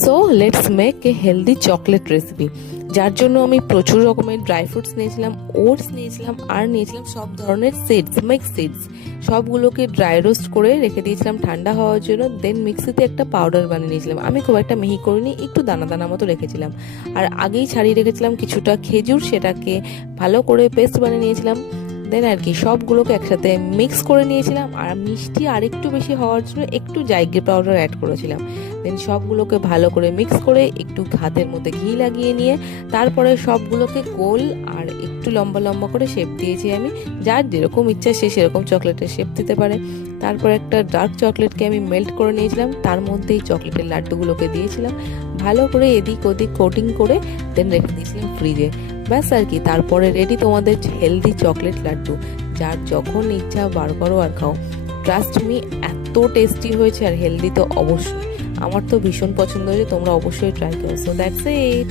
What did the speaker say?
So let's make a healthy chocolate recipe. যার জন্য আমি প্রচুর রকমের ড্রাই ফ্রুটস নিয়েছিলাম, ওটস নিয়েছিলাম, আর নিয়েছিলাম সব ধরনের সিডস, মিক্স সিডস। সবগুলোকে ড্রাই রোস্ট করে রেখে দিয়েছিলাম ঠান্ডা হওয়ার জন্য। দেন মিক্সিতে একটা পাউডার বানিয়ে নিয়েছিলাম। আমি খুব একটা মিহি করিনি, একটু দানা দানা মতো রেখেছিলাম। আর আগেই ছাড়িয়ে রেখেছিলাম কিছুটা খেজুর, সেটাকে ভালো করে পেস্ট বানিয়ে নিয়েছিলাম। দেন আর কি সবগুলোকে একসাথে মিক্স করে নিয়েছিলাম। আর মিষ্টি আর একটু বেশি হওয়ার জন্য একটু জাইগ্রি পাউডার অ্যাড করেছিলাম। দেন সবগুলোকে ভালো করে মিক্স করে একটু হাতের মধ্যে ঘি লাগিয়ে নিয়ে তারপরে সবগুলোকে গোল আর একটু লম্বা লম্বা করে শেপ দিয়েছি আমি। যার যেরকম ইচ্ছা সে সেরকম চকলেটের শেপ দিতে পারে। তারপর একটা ডার্ক চকলেটকে আমি মেল্ট করে নিয়েছিলাম, তার মধ্যেই চকলেটের লাড্ডুগুলোকে দিয়েছিলাম, ভালো করে এদিক ওদিক কোটিং করে দেন রেখে দিয়েছিলাম ফ্রিজে। ব্যাস আর কি, তারপরে রেডি তোমাদের হেলদি চকলেট লাড্ডু। যার যখন ইচ্ছা বার করো আর খাও। ট্রাস্ট মি, এত টেস্টি হয়েছে আর হেলদি তো অবশ্যই। আমার তো ভীষণ পছন্দ হয়েছে, তোমরা অবশ্যই ট্রাই করো। So that's it.